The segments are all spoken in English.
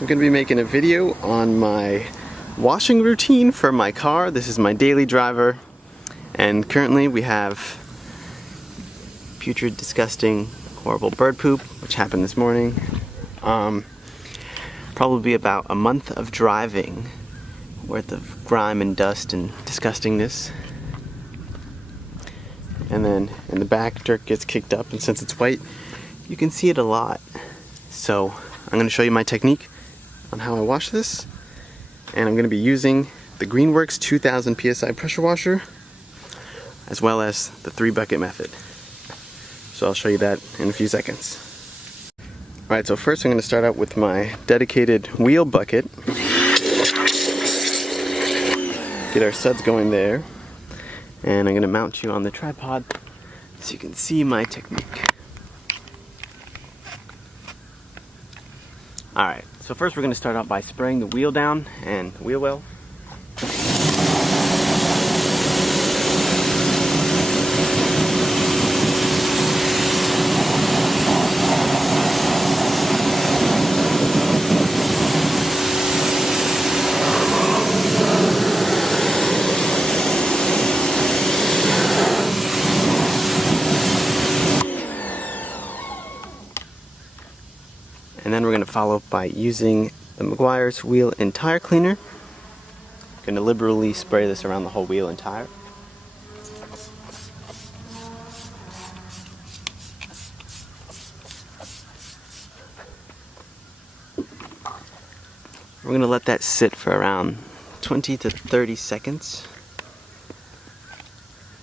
So I'm going to be making a video on my washing routine for my car. This is my daily driver, and currently we have putrid, disgusting, horrible bird poop, which happened this morning. Probably about a month of driving worth of grime and dust and disgustingness. And then in the back, dirt gets kicked up, and since it's white, you can see it a lot. So I'm going to show you my technique on how I wash this, and I'm going to be using the Greenworks 2000 PSI pressure washer as well as the 3-bucket method. So I'll show you that in a few seconds. Alright, so first I'm going to start out with my dedicated wheel bucket. Get our suds going there, and I'm going to mount you on the tripod so you can see my technique. Alright, so first we're going to start out by spraying the wheel down and the wheel well. And then we're going to follow up by using the Meguiar's wheel and tire cleaner. I'm going to liberally spray this around the whole wheel and tire. We're going to let that sit for around 20 to 30 seconds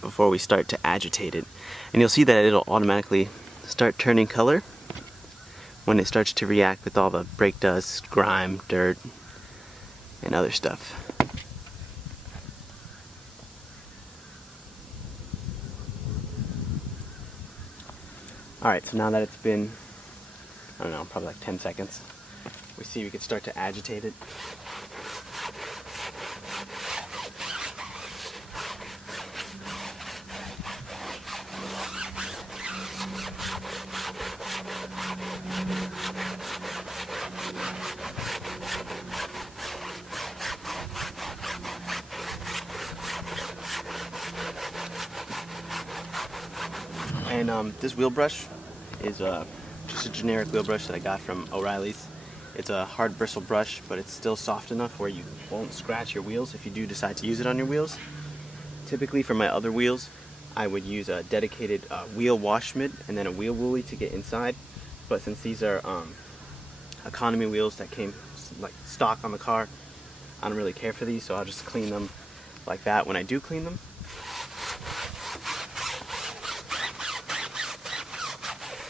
before we start to agitate it. And you'll see that it'll automatically start turning color when it starts to react with all the brake dust, grime, dirt, and other stuff. Alright, so now that it's been, I don't know, probably like 10 seconds, we see we can start to agitate it. And this wheel brush is just a generic wheel brush that I got from O'Reilly's. It's a hard bristle brush, but it's still soft enough where you won't scratch your wheels if you do decide to use it on your wheels. Typically for my other wheels, I would use a dedicated wheel wash mitt and then a wheel woolly to get inside. But since these are economy wheels that came like stock on the car, I don't really care for these, so I'll just clean them like that when I do clean them.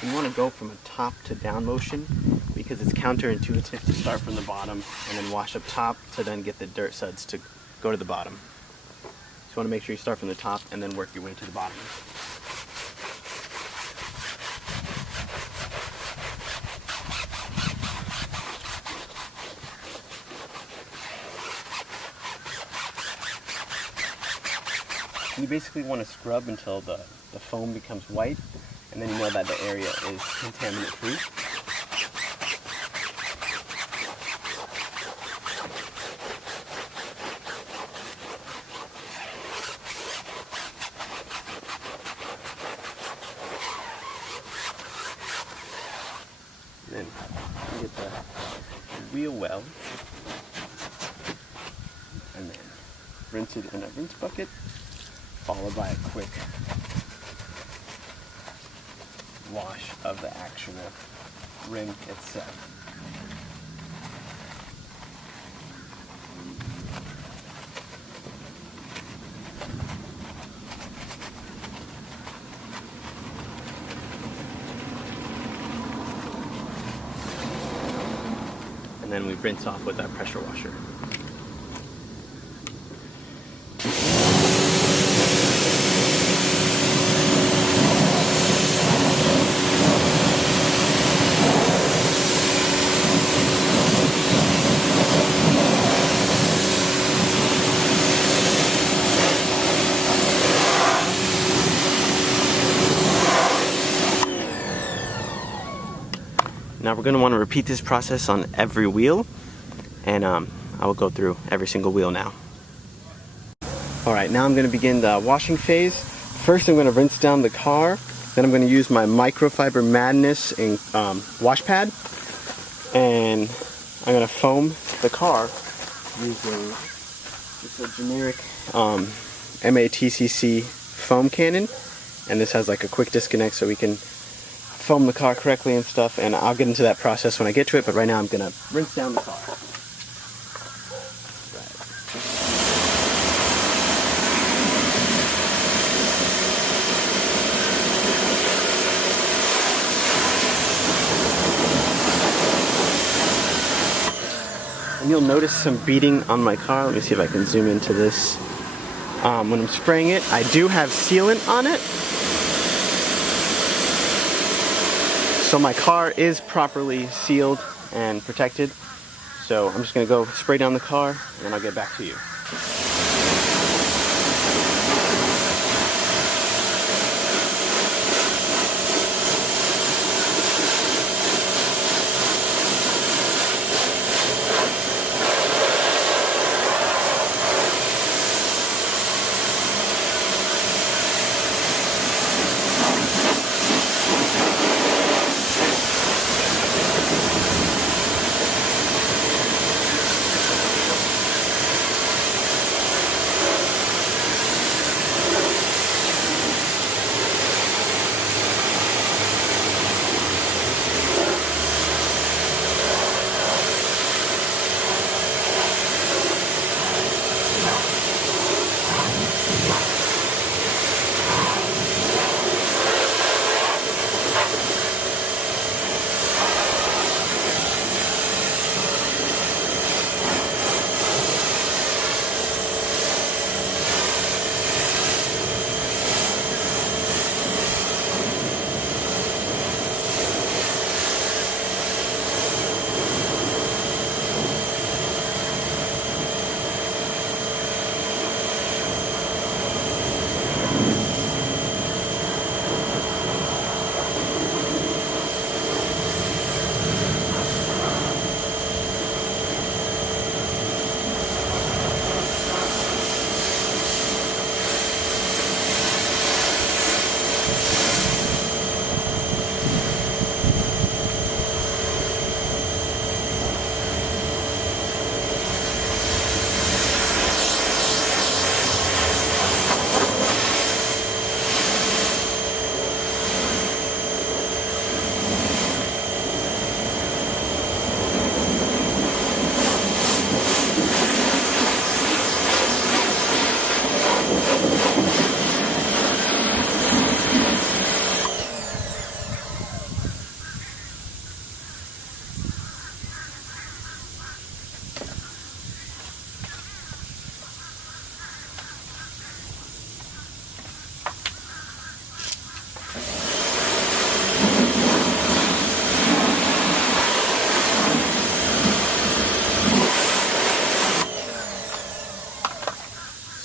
You want to go from a top to down motion because it's counterintuitive to start from the bottom and then wash up top to then get the dirt suds to go to the bottom. So you want to make sure you start from the top and then work your way to the bottom. You basically want to scrub until the foam becomes white, and then you know that the area is contaminant free. Then you get the wheel well, and then rinse it in a rinse bucket, followed by a quick wash of the actual ring itself. And then we rinse off with our pressure washer. Now we're going to want to repeat this process on every wheel, and I will go through every single wheel now. Alright, now I'm going to begin the washing phase. First I'm going to rinse down the car, then I'm going to use my Microfiber Madness and wash pad, and I'm going to foam the car using just a generic MATCC foam cannon, and this has like a quick disconnect so we can foam the car correctly and stuff, and I'll get into that process when I get to it, but right now I'm going to rinse down the car. And you'll notice some beading on my car. Let me see if I can zoom into this. When I'm spraying it, I do have sealant on it. So my car is properly sealed and protected. So I'm just going to go spray down the car and then I'll get back to you.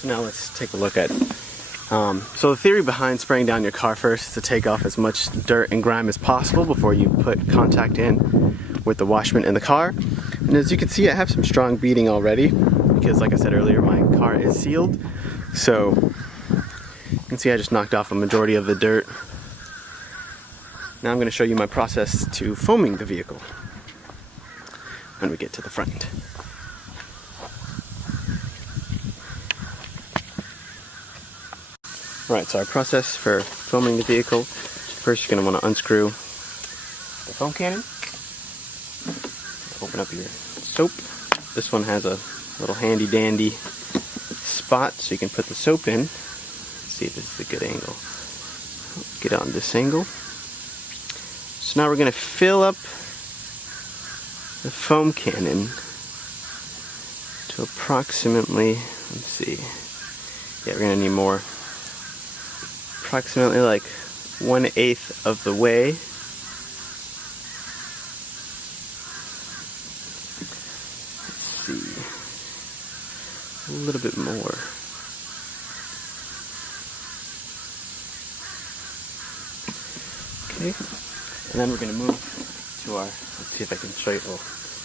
So now let's take a look at, so the theory behind spraying down your car first is to take off as much dirt and grime as possible before you put contact in with the washment in the car. And as you can see, I have some strong beading already because, like I said earlier, my car is sealed. So you can see I just knocked off a majority of the dirt. Now I'm going to show you my process to foaming the vehicle when we get to the front. Alright, so our process for foaming the vehicle, first you're going to want to unscrew the foam cannon. Open up your soap. This one has a little handy dandy spot so you can put the soap in. Let's see if this is a good angle. Get on this angle. So now we're going to fill up the foam cannon to approximately, let's see, yeah, we're going to need more. Approximately like 1/8 of the way. Let's see, a little bit more. Okay, and then we're going to move to our, let's see if I can show you, well,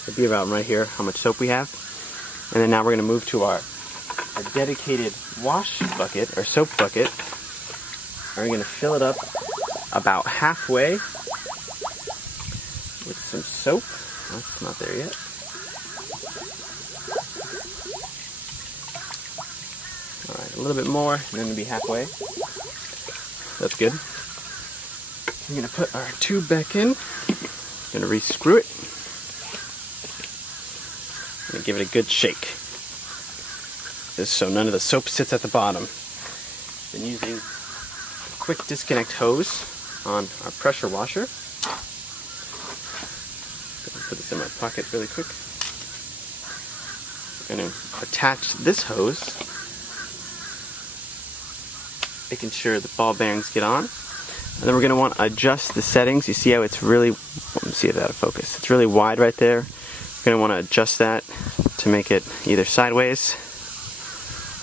it'll be around right here how much soap we have. And then now we're going to move to our dedicated wash bucket, or soap bucket. And we're going to fill it up about halfway with some soap. That's not there yet. Alright, a little bit more, and then it'll be halfway. That's good. I'm going to put our tube back in. I'm going to re-screw it. I'm going to give it a good shake. Just so none of the soap sits at the bottom. Been using a quick disconnect hose on our pressure washer. Put this in my pocket really quick. I'm going to attach this hose, making sure the ball bearings get on. And then we're going to want to adjust the settings. You see how it's really, let me see it out of focus. It's really wide right there. We're going to want to adjust that to make it either sideways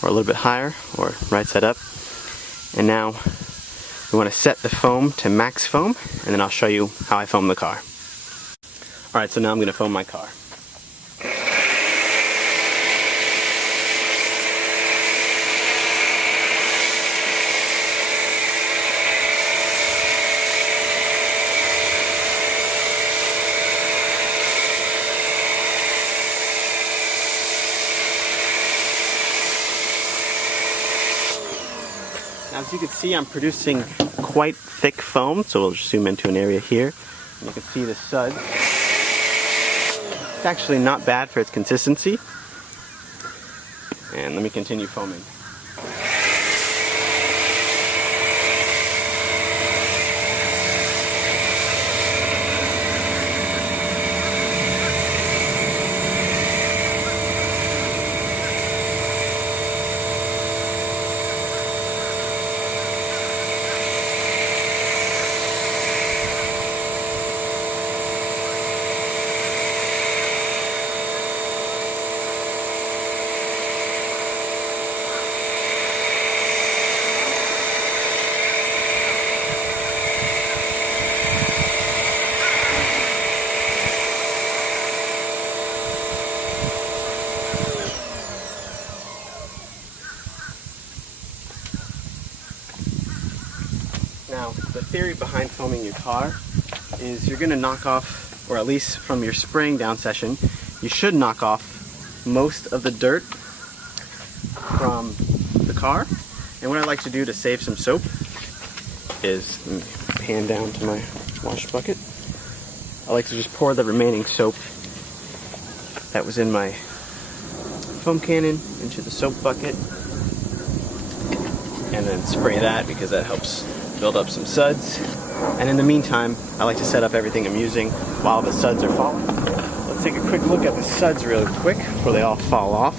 or a little bit higher or right side up. And now we want to set the foam to max foam, and then I'll show you how I foam the car. Alright, so now I'm going to foam my car. Now, as you can see, I'm producing quite thick foam, so we'll just zoom into an area here. And you can see the suds. It's actually not bad for its consistency. And let me continue foaming. Now, the theory behind foaming your car is you're going to knock off, or at least from your spraying down session, you should knock off most of the dirt from the car. And what I like to do to save some soap is, let me pan down to my wash bucket. I like to just pour the remaining soap that was in my foam cannon into the soap bucket, and then spray that because that helps build up some suds. And in the meantime, I like to set up everything I'm using while the suds are falling. Let's take a quick look at the suds real quick before they all fall off.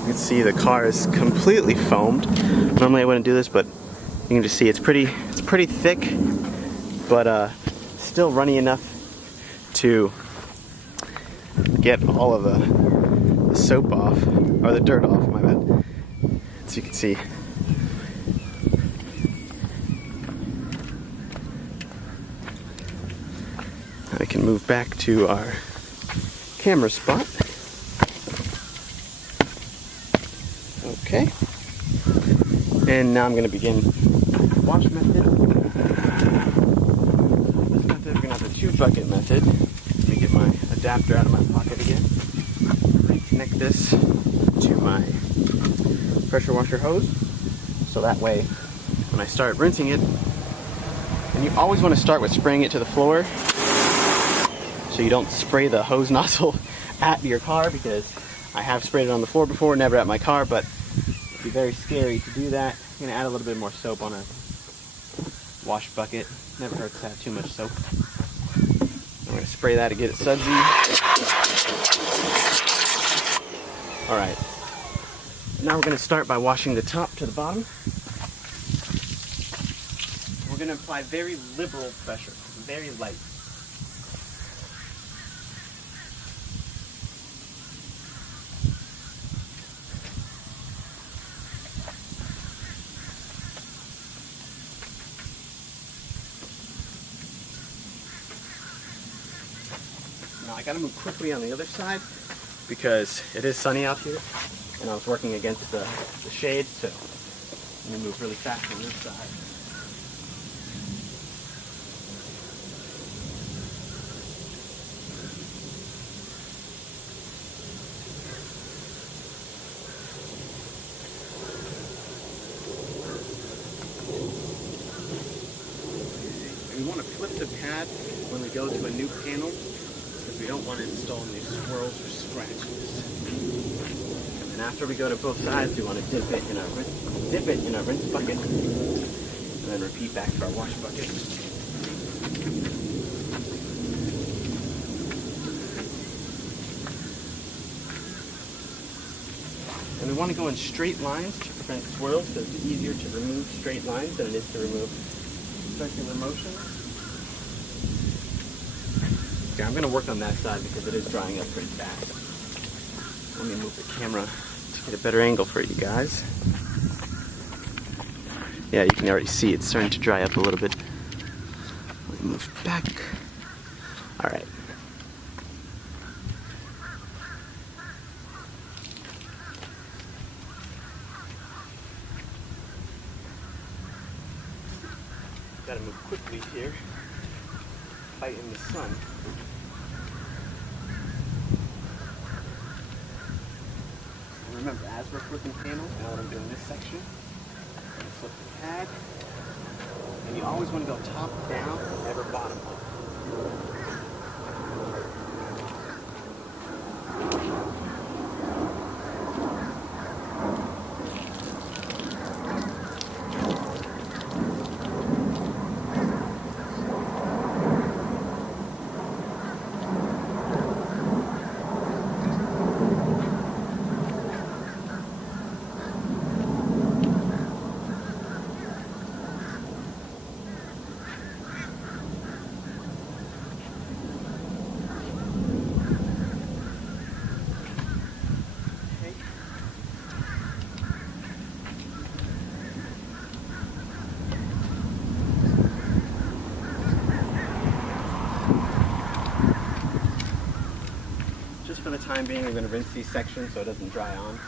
You can see the car is completely foamed. Normally I wouldn't do this, but you can just see it's pretty thick, but still runny enough to get all of the soap off, or the dirt off, my bad. As you can see. I can move back to our camera spot. Okay. And now I'm going to begin the wash method. This method, we're going to have the tube bucket method. Let me get my adapter out of my pocket again. Connect this to my pressure washer hose, so that way when I start rinsing it, and you always want to start with spraying it to the floor, so you don't spray the hose nozzle at your car, because I have sprayed it on the floor before, never at my car, but it'd be very scary to do that. I'm going to add a little bit more soap on a wash bucket. Never hurts to have too much soap. I'm going to spray that to get it sudsy. Alright, now we're going to start by washing the top to the bottom. We're going to apply very liberal pressure, very light. gotta move quickly on the other side because it is sunny out here and I was working against the shade, so let me move really fast on this side. We want to flip the pad when we go to a new panel because we don't want to install any swirls or scratches. And after we go to both sides, we want to dip it in our rinse bucket and then repeat back to our wash bucket. And we want to go in straight lines to prevent swirls, so it's easier to remove straight lines than it is to remove circular motions. Okay, I'm going to work on that side because it is drying up pretty fast. Let me move the camera to get a better angle for you guys. Yeah, you can already see it's starting to dry up a little bit. Let me move back. All right. Gotta move quickly here, fight in the sun. And remember, as we're flipping panels, now that I'm doing this section, I'm gonna flip the pad, and you always want to go top down, never bottom up. For the time being, we're going to rinse these sections so it doesn't dry on.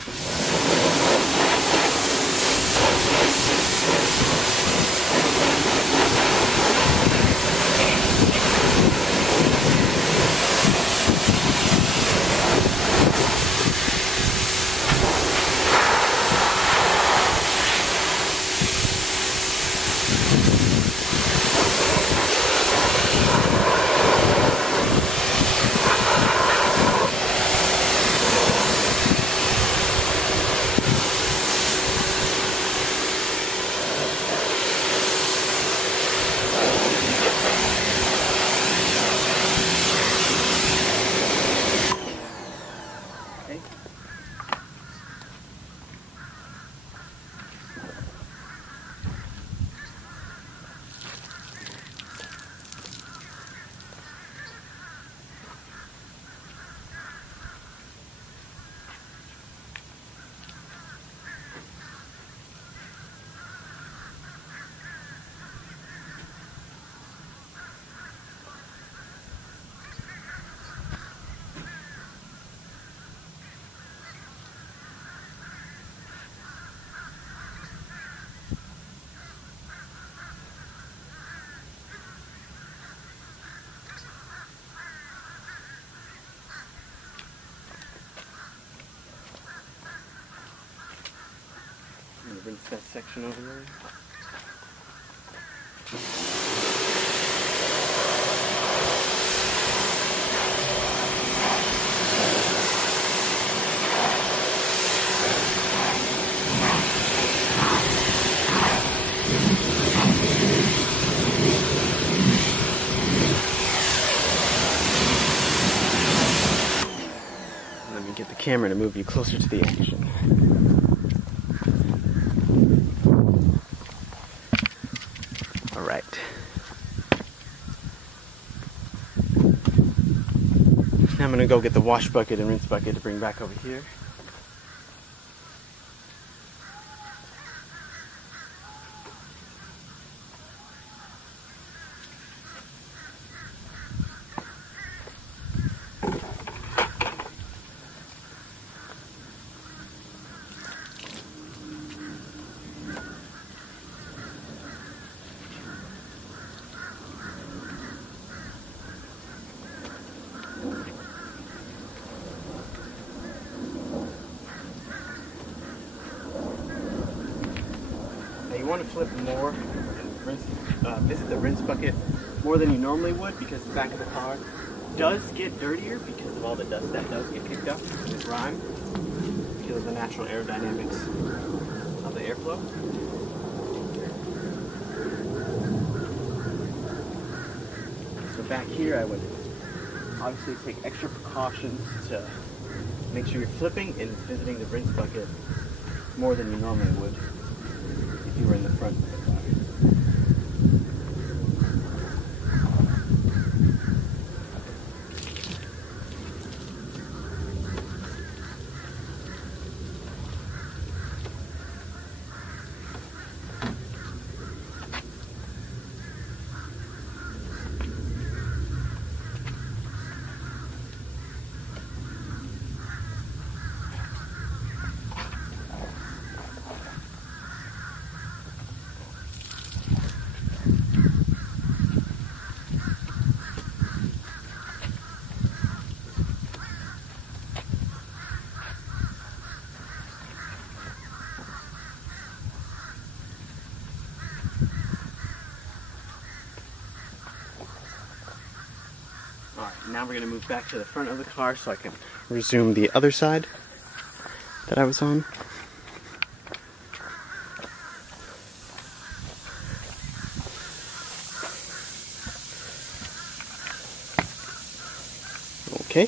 Rinse that section over there. Let me get the camera to move you closer to the action. Alright. Now I'm going to go get the wash bucket and rinse bucket to bring back over here. want to flip more and visit the rinse bucket more than you normally would, because the back of the car does get dirtier because of all the dust that does get kicked up in the grime because of the natural aerodynamics of the airflow. So back here I would obviously take extra precautions to make sure you're flipping and visiting the rinse bucket more than you normally would if you were in the front of the car. Alright, now we're going to move back to the front of the car so I can resume the other side that I was on. Okay.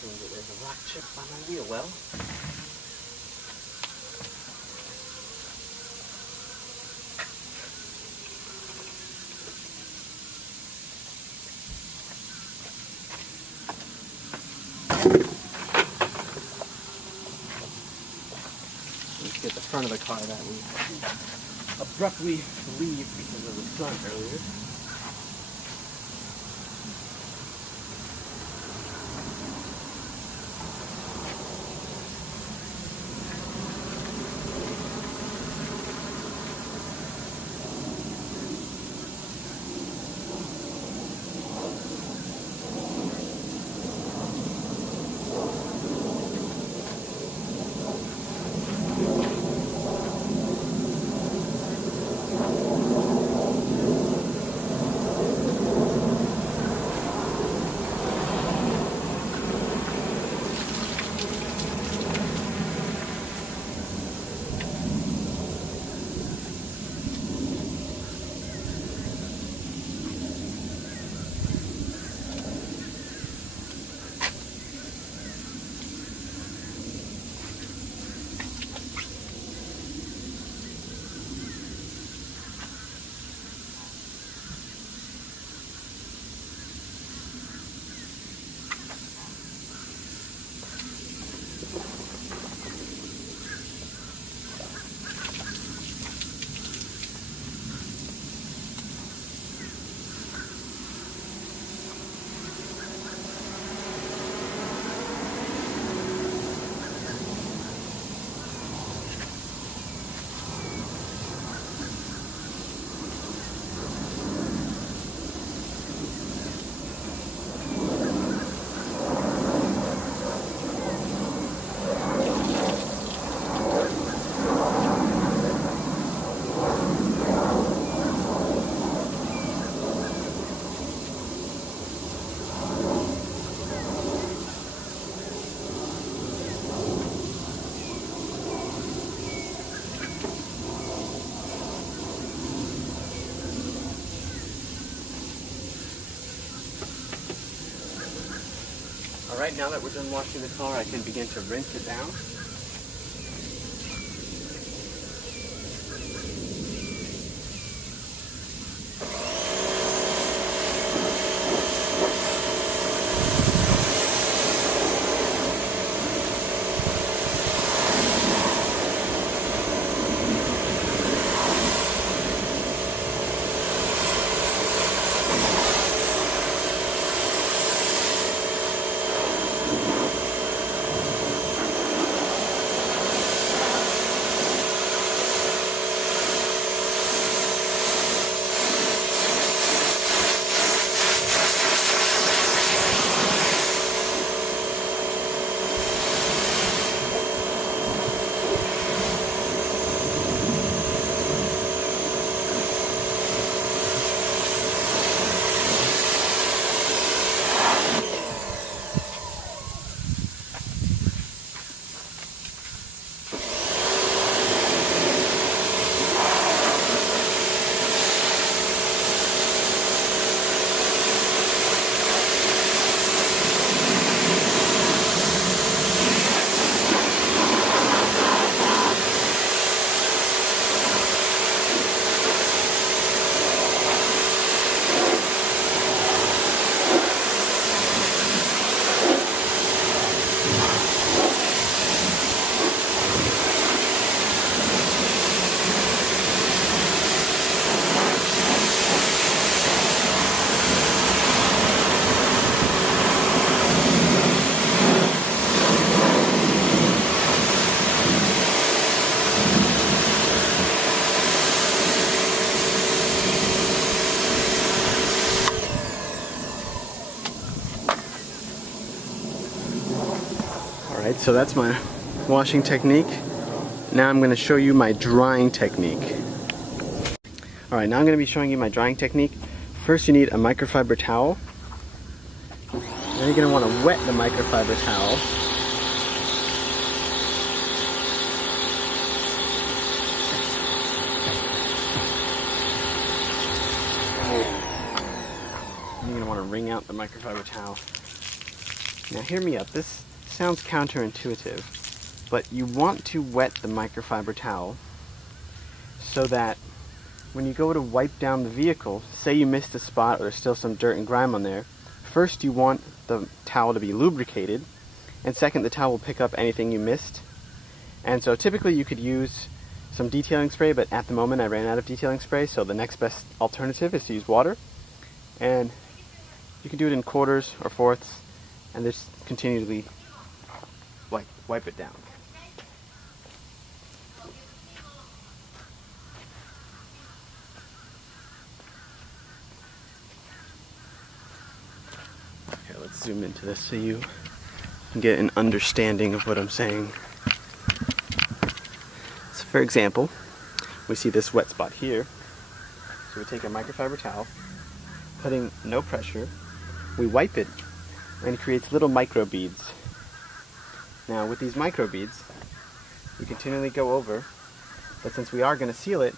There's a rock chip on my wheel well. Let's get the front of the car that we abruptly leave because of the sun earlier. Alright, now that we're done washing the car, I can begin to rinse it down. so that's my washing technique. Now I'm going to show you my drying technique. Alright, now I'm going to be showing you my drying technique. First you need a microfiber towel. Then you're going to want to wet the microfiber towel. You're going to want to wring out the microfiber towel. Now hear me up, this sounds counterintuitive, but you want to wet the microfiber towel so that when you go to wipe down the vehicle, say you missed a spot or there's still some dirt and grime on there, first you want the towel to be lubricated, and second the towel will pick up anything you missed. And so typically you could use some detailing spray, but at the moment I ran out of detailing spray, so the next best alternative is to use water. And you can do it in quarters or fourths, and just continually wipe it down. Okay, let's zoom into this so you can get an understanding of what I'm saying. So for example, we see this wet spot here. So we take our microfiber towel, putting no pressure, we wipe it, and it creates little micro beads. Now with these micro beads, we continually go over, but since we are going to seal it,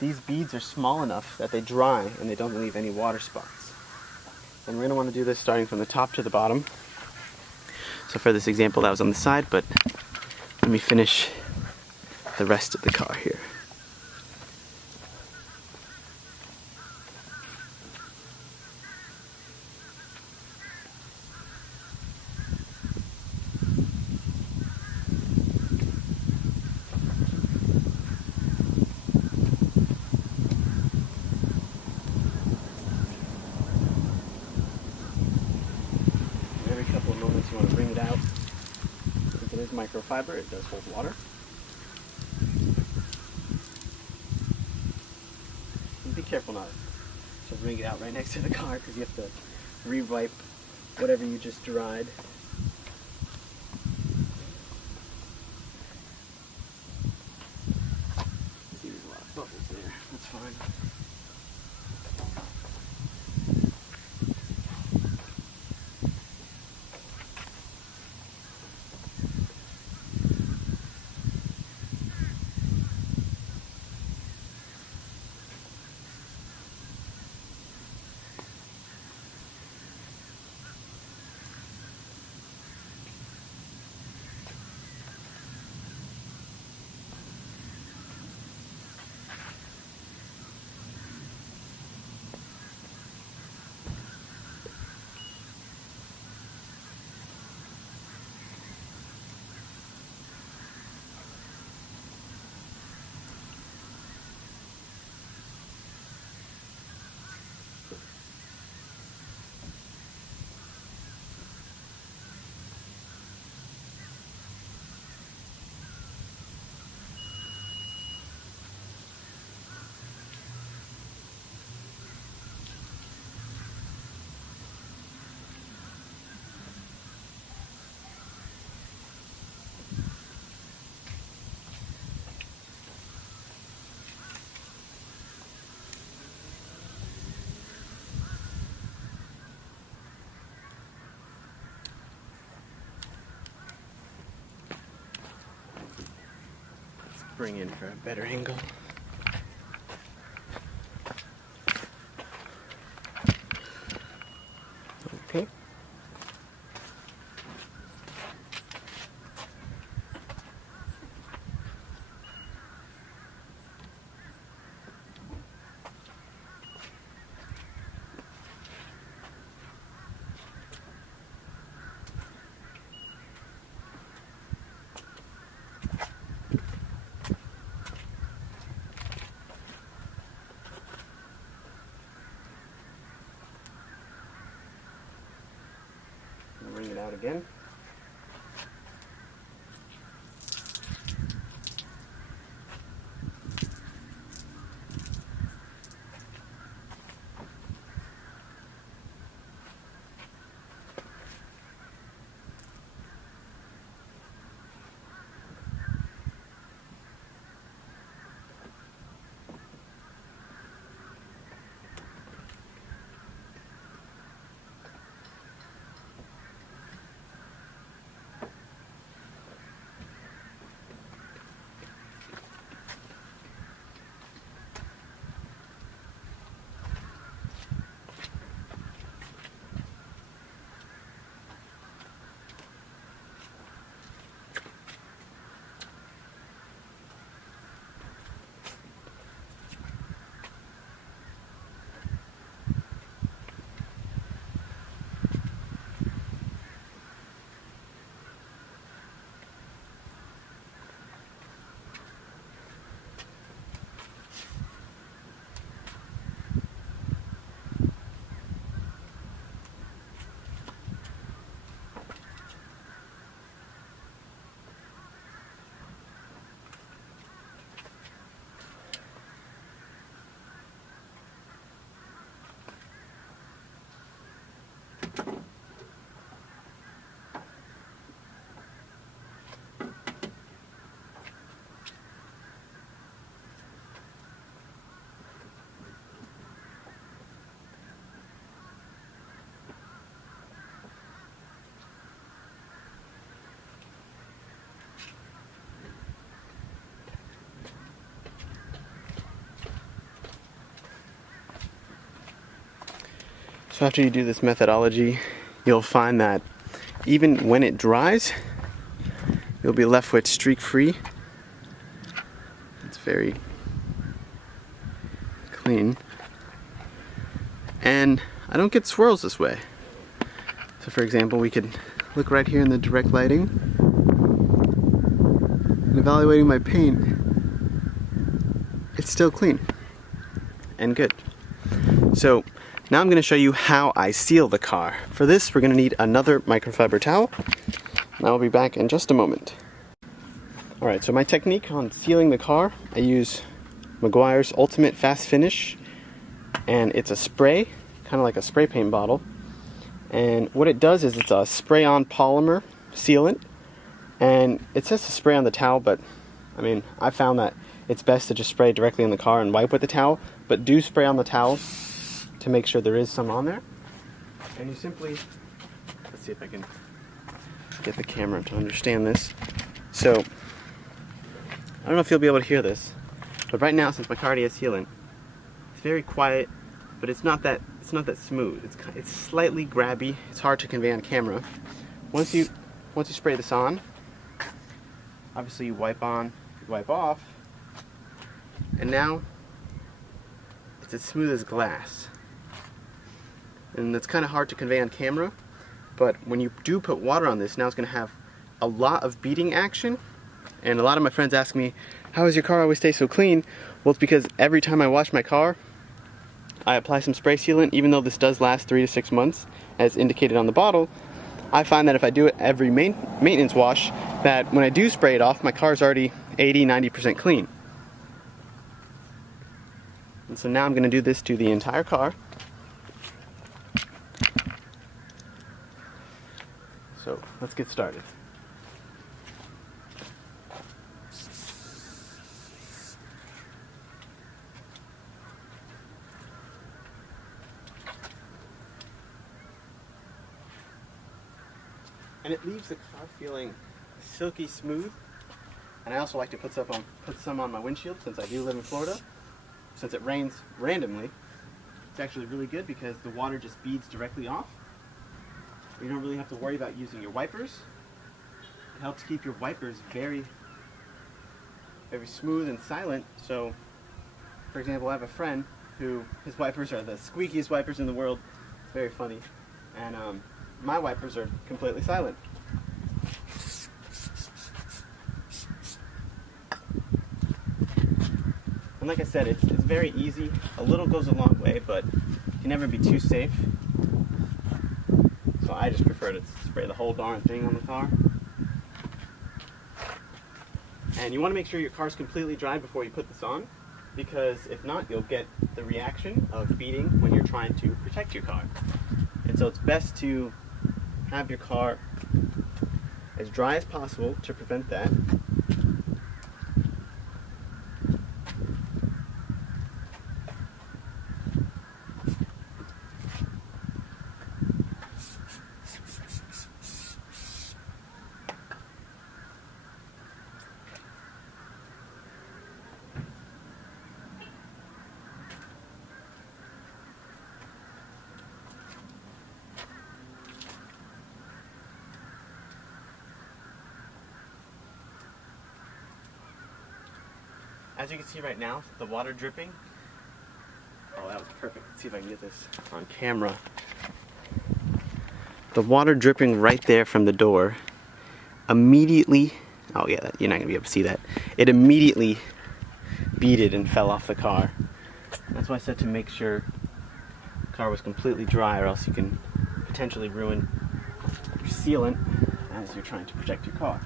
these beads are small enough that they dry and they don't leave any water spots. And we're going to want to do this starting from the top to the bottom. So for this example that was on the side, but let me finish the rest of the car here. Every couple of moments you want to bring it out. Since it is microfiber, it does hold water. And be careful not to bring it out right next to the car because you have to re-wipe whatever you just dried. See, there's a lot of bubbles there. That's fine. Bring in for a better angle. Okay. Bring it out again. So after you do this methodology, you'll find that even when it dries, you'll be left with streak-free. It's very clean. And I don't get swirls this way. So for example, we could look right here in the direct lighting. And evaluating my paint, it's still clean and good. So now I'm going to show you how I seal the car. For this, we're going to need another microfiber towel. And I'll be back in just a moment. Alright, so my technique on sealing the car, I use Meguiar's Ultimate Fast Finish. And it's a spray, kind of like a spray paint bottle. And what it does is it's a spray-on polymer sealant. And it says to spray on the towel, but I mean, I found that it's best to just spray directly in the car and wipe with the towel. But do spray on the towel to make sure there is some on there. And you simply, let's see if I can get the camera to understand this. So, I don't know if you'll be able to hear this, but right now, since my car already has sealant, it's very quiet, but it's not that smooth. It's slightly grabby. It's hard to convey on camera. Once you spray this on, obviously you wipe on, you wipe off, and now it's as smooth as glass. And that's kind of hard to convey on camera, but when you do put water on this, now it's going to have a lot of beading action. And a lot of my friends ask me, how does your car always stay so clean? Well, it's because every time I wash my car, I apply some spray sealant. Even though this does last 3 to 6 months, as indicated on the bottle, I find that if I do it every maintenance wash, that when I do spray it off, my car is already 80-90% clean. And so now I'm going to do this to the entire car. So let's get started. And it leaves the car feeling silky smooth. And I also like to put some on my windshield, since I do live in Florida. Since it rains randomly, it's actually really good because the water just beads directly off. You don't really have to worry about using your wipers. It helps keep your wipers very, very smooth and silent. So, for example, I have a friend who, his wipers are the squeakiest wipers in the world. It's very funny. And my wipers are completely silent. And like I said, it's very easy. A little goes a long way, but you can never be too safe. So I just prefer to spray the whole darn thing on the car. And you want to make sure your car's completely dry before you put this on, because if not, you'll get the reaction of beading when you're trying to protect your car. And so it's best to have your car as dry as possible to prevent that. As you can see right now, the water dripping. Oh, that was perfect. Let's see if I can get this on camera. The water dripping right there from the door immediately, oh yeah, you're not going to be able to see that. It immediately beaded and fell off the car. That's why I said to make sure the car was completely dry, or else you can potentially ruin your sealant as you're trying to protect your car.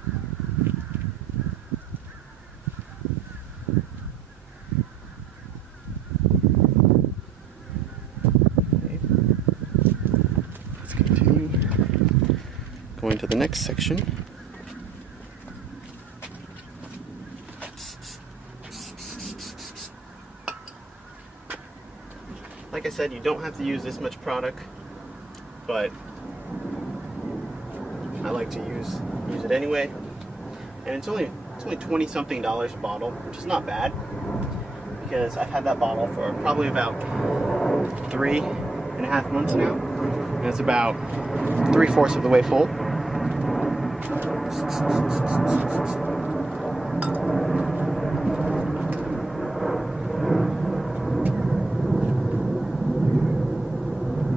Going to the next section. Like I said, you don't have to use this much product, but I like to use it anyway. And it's only $20-something a bottle, which is not bad, because I've had that bottle for probably about 3 2.5 months now, and it's about 3/4 of the way full.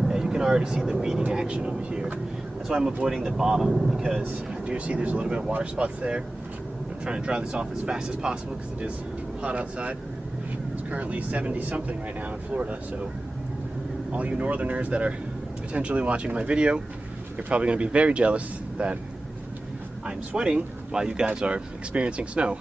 Yeah, you can already see the beading action over here. That's why I'm avoiding the bottom, because I do see there's a little bit of water spots there. I'm trying to dry this off as fast as possible because it is hot outside. It's currently 70 something right now in Florida, so all you northerners that are potentially watching my video, you're probably going to be very jealous that I'm sweating while you guys are experiencing snow.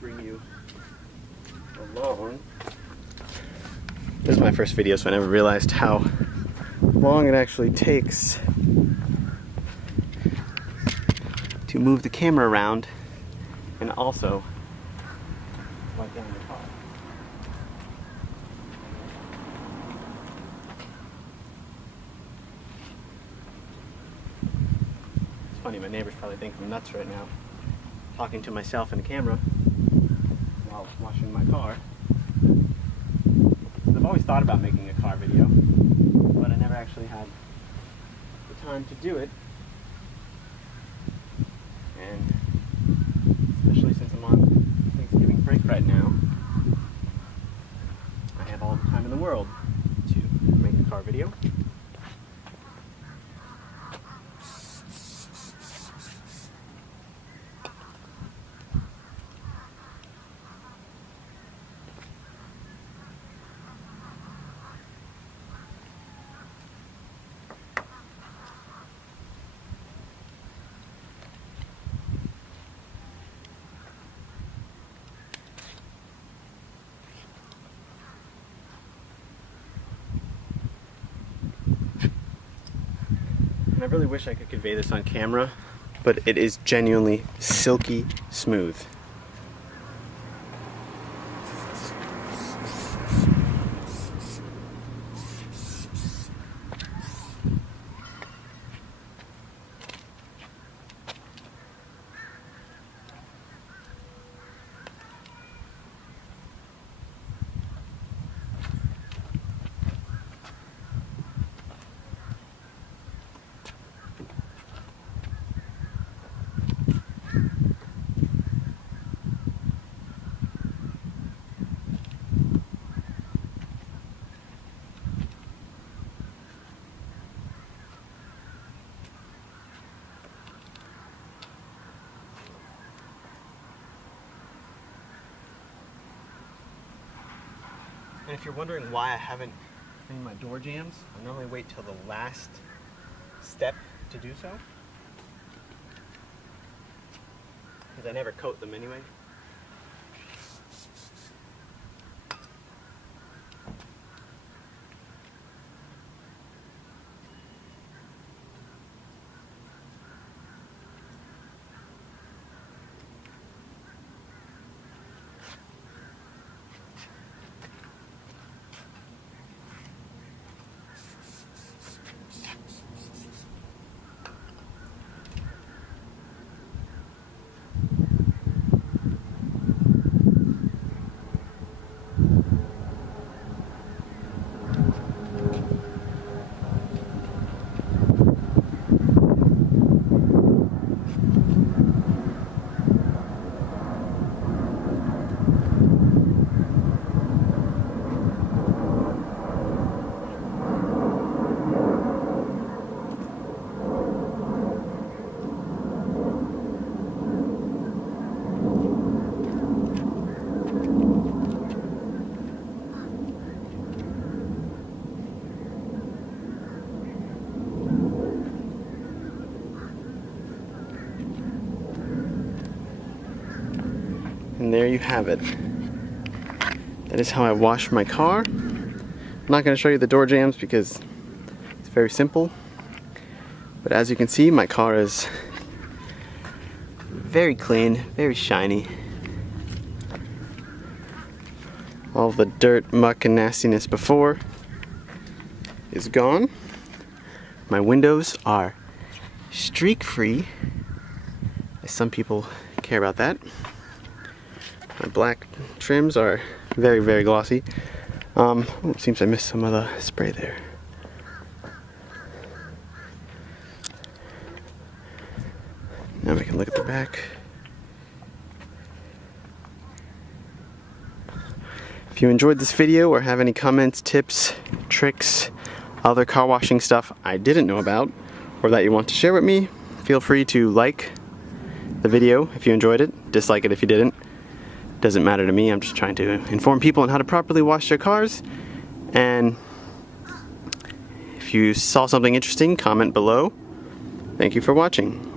Bring you along. This is my first video, so I never realized how long it actually takes to move the camera around and also wipe down the car. It's funny, my neighbors probably think I'm nuts right now, talking to myself in the camera while washing my car. I've always thought about making a car video, but I never actually had the time to do it. And especially since I'm on Thanksgiving break right now, I have all the time in the world to make a car video. And I really wish I could convey this on camera, but it is genuinely silky smooth. And if you're wondering why I haven't cleaned my door jambs, I normally wait till the last step to do so, because I never coat them anyway. And there you have it. That is how I wash my car. I'm not going to show you the door jambs because it's very simple. But as you can see, my car is very clean, very shiny. All the dirt, muck, and nastiness before is gone. My windows are streak-free, as some people care about that. My black trims are very, very glossy. Oh, it seems I missed some of the spray there. Now we can look at the back. If you enjoyed this video or have any comments, tips, tricks, other car washing stuff I didn't know about, or that you want to share with me, feel free to like the video if you enjoyed it, dislike it if you didn't. Doesn't matter to me, I'm just trying to inform people on how to properly wash their cars. And if you saw something interesting, comment below. Thank you for watching.